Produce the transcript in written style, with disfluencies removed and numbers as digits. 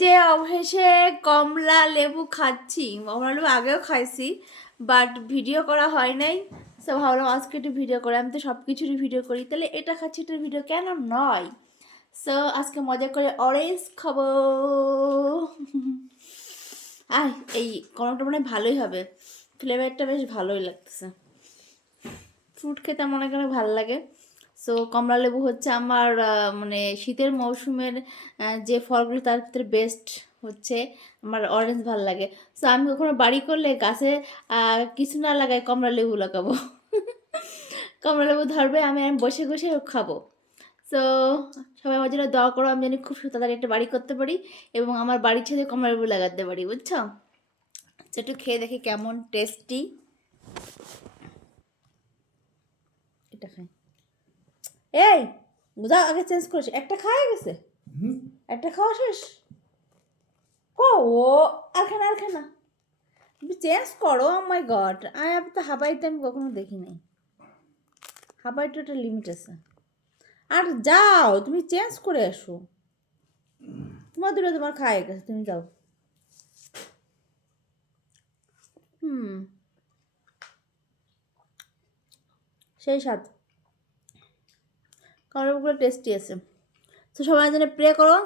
যে অবশেষে কমলা লেবু খাচ্ছি। কমলা লেবু আগেও খাইছি, বাট ভিডিও করা হয় নাই। সো ভাবলাম আজকে একটু ভিডিও করে, আমি তো সব কিছুরই ভিডিও করি, তাহলে এটা খাচ্ছি এটার ভিডিও কেন নয়। সো আজকে মজা করে অরেঞ্জ খাবো। আর এই কমলাটা মনে হয় ভালোই হবে, ফ্লেভারটা বেশ ভালোই লাগতেছে। ফ্রুট খেতে আমার অনেক অনেক ভালো লাগে। সো কমলা লেবু হচ্ছে আমার মানে শীতের মৌসুমের যে ফলগুলো তার ভিতরে বেস্ট হচ্ছে আমার অরেঞ্জ ভালো লাগে। সো আমি কখনো বাড়ি করলে গাছে কিছু না লাগাই কমলা লেবু লাগাবো। কমলা লেবু ধরবে, আমি বসে বসে খাবো। সো সবাই আমার জন্য দোয়া করো, আমি জানি খুব তাড়াতাড়ি একটা বাড়ি করতে পারি এবং আমার বাড়ির ছেড়ে কমলা লেবু লাগাতে পারি, বুঝছো? একটু খেয়ে দেখি কেমন টেস্টি। এটা খাই। এই বুঝা আগে চেঞ্জ করিস, একটা খাওয়া গেছে, একটা খাওয়া শেষ। ও আরখানা আরখানা তুমি চেঞ্জ করো। ও মাই গড, আমি তো হাবাইতে আমি কখনো দেখি নাই। হাবাইতে একটা লিমিট আছে। আর যাও তুমি চেঞ্জ করে আসো, তোমার দুটো তোমার খাওয়া গেছে, তুমি যাও। হুম, সেই স্বাদ, কারণগুলো টেস্টি আছে। তো সবাই যেন প্রে করো